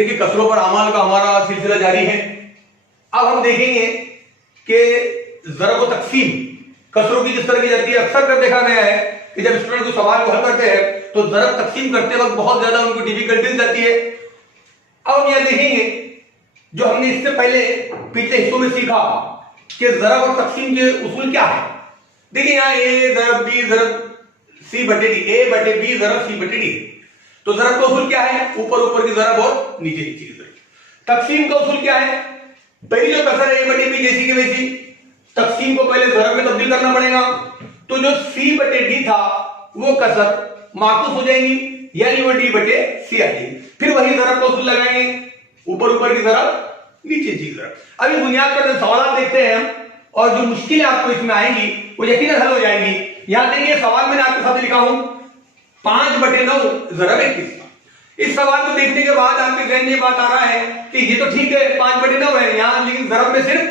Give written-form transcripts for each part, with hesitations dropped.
देखिए कसरों पर अमाल का हमारा सिलसिला जारी है। अब हम देखेंगे कि ज़रब व तक़सीम कसरों की किस तरह की जाती है। अक्सर कर देखा गया है कि जब स्टूडेंट को सवाल को हल करते हैं तो ज़रब तक़सीम करते वक्त बहुत ज्यादा उनको डिफिकल्टीज जाती है। अब हम यह देखेंगे जो हमने इससे पहले पिछले हिस्सों में सीखा कि ज़रब और तक़सीम के उसूल क्या है। देखिए यहाँ ए ज़रब बी ज़रब सी बटे डी, ए बटे बी ज़रब सी बटे डी। तो ज़रब का उसूल क्या है? ऊपर ऊपर की ज़रब और नीचे नीचे की ज़रब। तक़सीम का उसूल क्या है? पहली जो कसर है ए बटे बी जैसी की वैसी, तक़सीम को पहले ज़रब में तब्दील करना पड़ेगा। तो जो सी बटे डी था वो कसर माकूस हो जाएंगी, यानी वो डी बटे सी आ जाएगी। फिर वही ज़रब का उसूल लगाएंगे, ऊपर ऊपर की ज़रब नीचे नीचे की ज़रब। अभी बुनियाद पर सवाल देखते हैं हम, और जो मुश्किलें आपको इसमें आएंगी वो यकीनन हल हो जाएंगी। याद देखिए सवाल मैंने आपके साथ लिखा हूं 5/9 ज़रब 21। इस सवाल को देखने के बाद आपके जहन में बात आ रहा है कि ये तो ठीक है 5/9 है यहां, लेकिन ज़रब में सिर्फ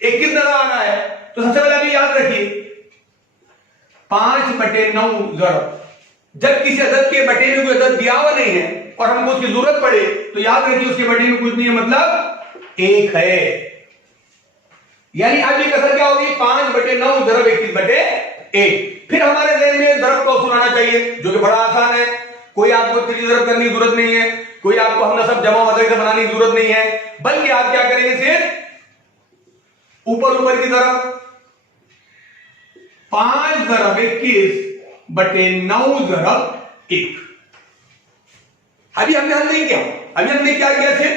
21 नजर आ रहा है। तो सबसे पहले आप याद रखिए 5/9 ज़रब, जब किसी अदद के बटे में कोई अदद दिया हुआ नहीं है और हमको उसकी जरूरत पड़े तो याद रखिए उसके बटे में कुछ नहीं है, मतलब 1 है। यानी अब ये कसर क्या होगी? 5/9 ज़रब 21/1। फिर हमारे जहन में ज़रब का उसूल आना चाहिए जो कि बड़ा आसान है। कोई आपको त्रिजी ज़रब करने की जरूरत नहीं है, कोई आपको हम नसब जमा वज़र से बनाने की जरूरत नहीं है, बल्कि आप क्या करेंगे? सिर्फ ऊपर ऊपर की ज़रब 5 ज़रब 21/9 ज़रब 1। अभी हमने हल नहीं किया, अभी हमने क्या किया? सिर्फ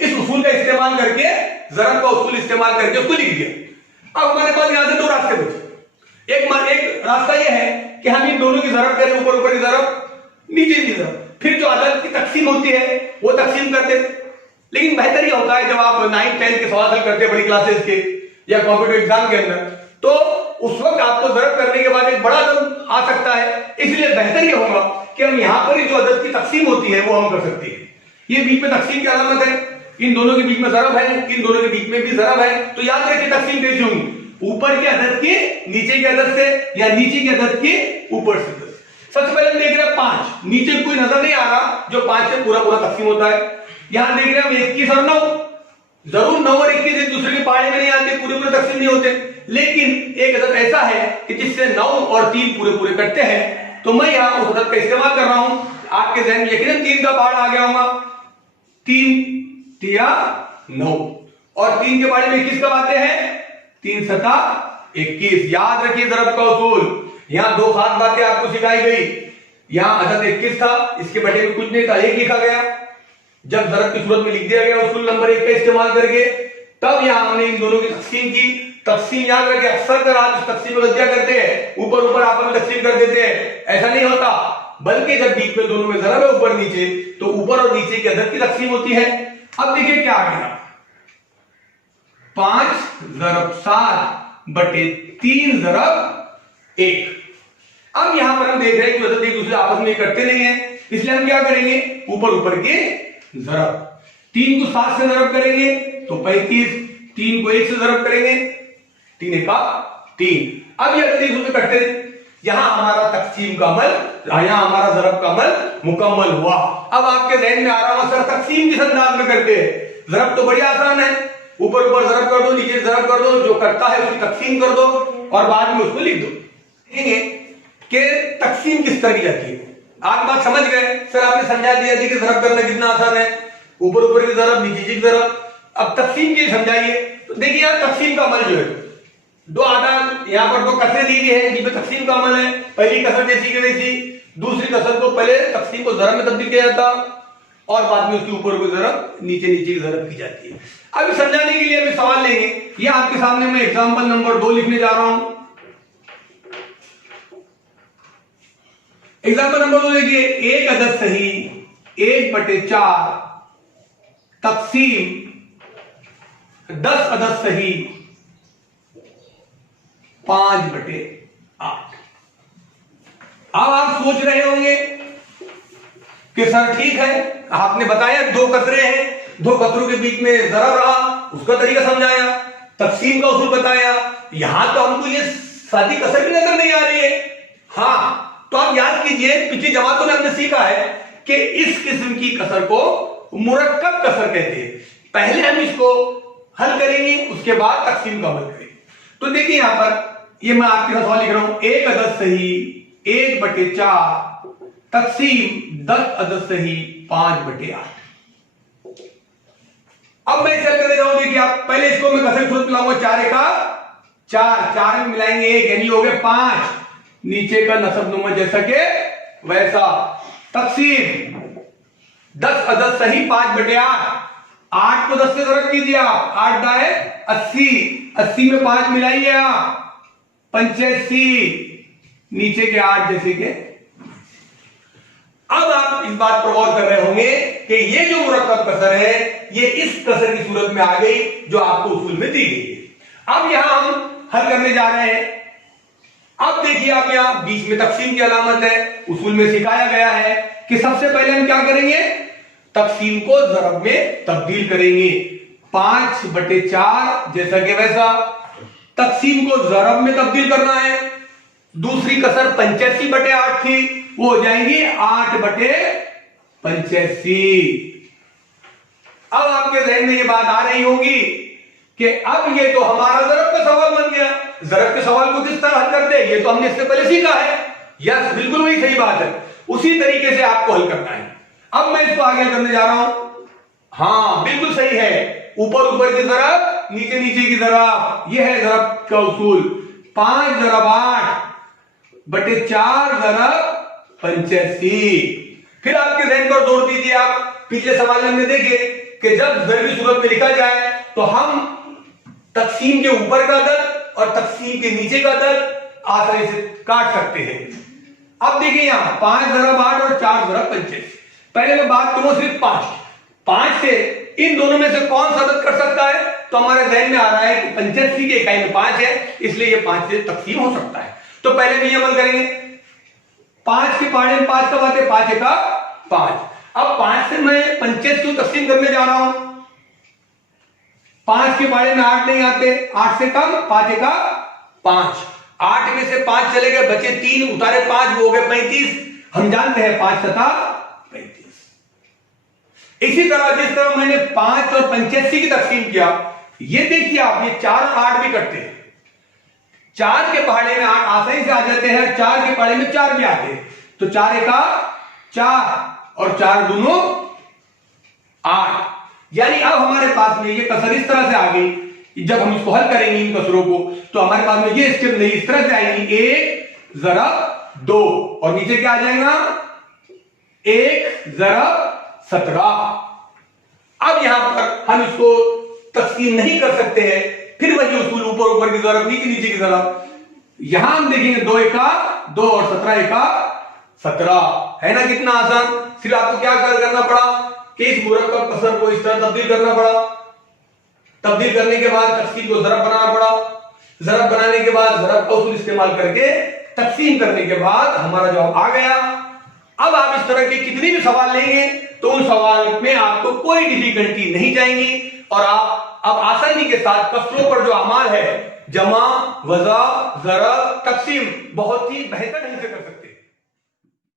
इस उसूल का इस्तेमाल करके, ज़रब का उसूल इस्तेमाल करके उसको लिख दिया। अब हमारे पास यहां से दो रास्ते बचे। एक रास्ता यह है कि हम इन दोनों की ज़रब करें, ऊपर ऊपर की ज़रब नीचे की ज़रब, फिर जो अदद की तक़सीम होती है वो तक़सीम करते। लेकिन बेहतर यह होता है जब आप 9th 10th के सवाल हल करते हैं बड़ी क्लासेस के या कॉम्पिटिटिव एग्जाम के अंदर, तो उस वक्त आपको ज़रब करने के बाद एक बड़ा अदद आ सकता है। इसलिए बेहतर यह होगा कि हम यहां पर जो अदद की तक़सीम होती है वो हम कर सकते हैं। ये बीच में तक़सीम की अलामत है, इन दोनों के बीच में ज़रब है, इन दोनों के बीच में भी ज़रब है। तो याद रखिए तक़सीम कैसी होगी? ऊपर के अदद के नीचे के अदद से, या नीचे के अदद के ऊपर से। सबसे पहले हम देख रहे हैं 5, नीचे कोई नजर नहीं आ रहा जो 5 से पूरा पूरा तक़सीम होता है। यहां देख रहे हैं हम 21 और 9, जरूर 9 और 21 एक दूसरे के पाले में नहीं आते, पूरे पूरे तक़सीम नहीं होते, लेकिन एक अदद ऐसा है कि जिससे 9 और 3 पूरे पूरे कटते हैं। तो मैं यहां उस अदद का इस्तेमाल कर रहा हूं। आपके जहन में यकीनन 3 का पहाड़ आ गया होगा। 3 तिया 9 और 3 के बारे में 21 कब आते हैं? 3 सता 21। याद रखिए ज़रब का उसूल। यहां दो खास बातें आपको सिखाई गई। यहां अदद 21 था, इसके बटे में कुछ नहीं था, 1 लिखा गया। जब ज़रब की सूरत में लिख दिया गया उसूल नंबर 1 का इस्तेमाल करके, तब यहां हमने इन दोनों की तक़सीम की। तक़सीम याद रखिए, अक्सर कर आप इस तक़सीम में गलतियां करते हैं, ऊपर ऊपर आपस में तक़सीम कर देते हैं। ऐसा नहीं होता, बल्कि जब बीच में दोनों में ज़रब है ऊपर नीचे, तो ऊपर और नीचे की अदद की तक़सीम होती है। अब देखिए क्या आ गया? 5 ज़रब 7/3 ज़रब 1। अब यहां पर हम देख रहे हैं कि अदद एक दूसरे आपस में इकट्ठे नहीं है, इसलिए हम क्या करेंगे? ऊपर ऊपर के ज़रब। 3 को 7 से ज़रब करेंगे तो 35, 3 को 1 से ज़रब करेंगे 3 एका 3। अब ये अदद एक दूसरे इकट्ठे, यहां हमारा तक़सीम का अमल, यहां हमारा ज़रब का अमल मुकम्मल हुआ। अब आपके ज़हन में आ रहा होगा सर तक़सीम किस अंदाज में करते हैं? ज़रब तो बड़ी आसान है, ऊपर ऊपर ज़रब कर दो, नीचे ज़रब कर दो, जो करता है उसकी तक़सीम कर दो और बाद में उसको लिख दो। देखेंगे कि तक़सीम किस तरह की जाती है। आप बात समझ गए? सर आपने समझा दिया कि ज़रब करना कितना आसान है, ऊपर ऊपर की ज़रब, नीचे की ज़रब। अब तक़सीम की समझाइए। तो देखिए यार तक़सीम का अमल जो है, दो आदाद यहां पर दो कसरें दी गई है जिसमें तक़सीम का अमल है। पहली कसर जैसी की वैसी, दूसरी कसर को पहले तक़सीम को ज़रब में तब्दील किया जाता और बाद में उसके ऊपर कोई ज़रब, नीचे नीचे की ज़रब की जाती है। अब समझाने के लिए हमें सवाल लेंगे। ये आपके सामने मैं एग्जांपल नंबर 2 लिखने जा रहा हूं। एग्जांपल नंबर 2 देखिए, एक अदद सही 1/4 तक़सीम 10 अदद सही 5/8। अब आप सोच रहे होंगे कि सर ठीक है, आपने बताया 2 कसरे हैं, 2 कसरों के बीच में ज़रब रहा, उसका तरीका समझाया, तक़सीम का उसूल बताया। यहां तो हमको ये सादी कसर भी नजर नहीं आ रही है। हाँ, तो आप याद कीजिए पिछली जमातों में हमने सीखा है कि इस किस्म की कसर को मुरक्कब कसर कहते हैं। पहले हम इसको हल करेंगे, उसके बाद तकसीम का हल करेंगे। तो देखिए यहां पर ये मैं आपके साथ सवाल लिख रहा हूं, 1 अदद सही 1/4 तकसीम 10 अदद सही 5/8। अब मैं इसे करने जाऊंगी कि आप पहले इसको मैं कसर सूरत मिलाऊंगा, 4 का 4 में मिलाएंगे 1 यानी हो गए 5, नीचे का नसब नुमा जैसा के वैसा, तकसीम 10 अदद सही 5/8। 8 को 10 से ज़रब कीजिए आप, 8 दाए 80, 80 में 5 मिलाइए आप 85, नीचे के 8 जैसे के। अब आप इस बात पर गौर कर रहे होंगे कि ये जो मुरक्कब कसर है ये इस कसर की सूरत में आ गई जो आपको उसूल में दी गई है। अब यहां हम हल करने जा रहे हैं। अब देखिए आप यहां बीच में तकसीम की अलामत है, उसूल में सिखाया गया है कि सबसे पहले हम क्या करेंगे, तकसीम को ज़रब में तब्दील करेंगे। 5/4 जैसा कि वैसा, तकसीम को ज़रब में तब्दील करना है। दूसरी कसर 85/8 थी, वो हो जाएंगी 8/85। अब आपके जहन में ये बात आ रही होगी कि अब ये तो हमारा ज़रब का सवाल बन गया, ज़रब के सवाल को किस तरह हल करते हैं, ये तो हमने इससे पहले सीखा है। यस, बिल्कुल वही सही बात है, उसी तरीके से आपको हल करना है। अब मैं इसको आगे करने जा रहा हूं। हां बिल्कुल सही है, ऊपर ऊपर की ज़रब, नीचे नीचे की ज़रब, यह है ज़रब का उसूल। 5 ज़रब 8/4 ज़रब 85। फिर आपके जहन पर जोड़ दीजिए, आप पिछले सवाल में हमने देखे कि जब ज़रबी सूरत में लिखा जाए तो हम तकसीम के ऊपर का दर और तकसीम के नीचे का दर आसानी से काट सकते हैं। अब देखिए यहां 5 ज़रब 8 और 4 ज़रब 85। पहले मैं बात करूं सिर्फ 5 से इन दोनों में से कौन सा अदद कर सकता है, तो हमारे जहन में आ रहा है कि 85 की इकाई में 5 है, इसलिए ये 5 से तकसीम हो सकता है। तो पहले भी अमल करेंगे, 5 के पहाड़े में 5 कब आते, 5 का 5। अब 5 से मैं 85 को तकसीम करने जा रहा हूं, 5 के पहाड़े में 8 नहीं आते, 8 से कम 5 का 5। 8 में से 5 चले गए, बचे 3, उतारे 5, वो हो गए 35। हम जानते हैं 5 सता 35। इसी तरह जिस तरह मैंने 5 और 85 की तकसीम किया, ये देखिए आप, ये 4 और 8 भी कटते हैं। 4 के पहाड़े में 8 आसानी से आ जाते हैं, 4 के पहाड़े में 4 भी आते हैं, तो 4 का 4 और 4 दोनों 8। यानी अब हमारे पास में ये कसर इस तरह से आ गई, जब हम इसको हल करेंगे इन कसरों को, तो हमारे पास में ये स्टेप नहीं, इस तरह से आएंगी 1 ज़रब 2 और नीचे क्या आ जाएगा 1 ज़रब 17। अब यहां पर हम इसको तकसीम नहीं कर सकते हैं, फिर वही उसूल, ऊपर ऊपर की ज़रब, नीचे नीचे की ज़रब। यहां हम देखेंगे 2 एका 2 और 17 एका 17, है ना कितना आसान। फिर आपको क्या करना पड़ा कि इस मुरक्कब कसर को इस तरह तब्दील करना पड़ा, तब्दील करने के बाद तकसीम को ज़रब बनाना पड़ा, ज़रब बनाने के बाद ज़रब का उसूल इस्तेमाल करके तकसीम करने के बाद हमारा जवाब आ गया। अब आप इस तरह के कितने भी सवाल लेंगे तो उन सवाल में आपको कोई डिफिकल्टी नहीं जाएंगी और आप अब आसानी के साथ कसरों पर जो अमाल है, जमा, वज़ा, ज़रब, तकसीम, बहुत ही बेहतर ढंग से कर सकते हैं।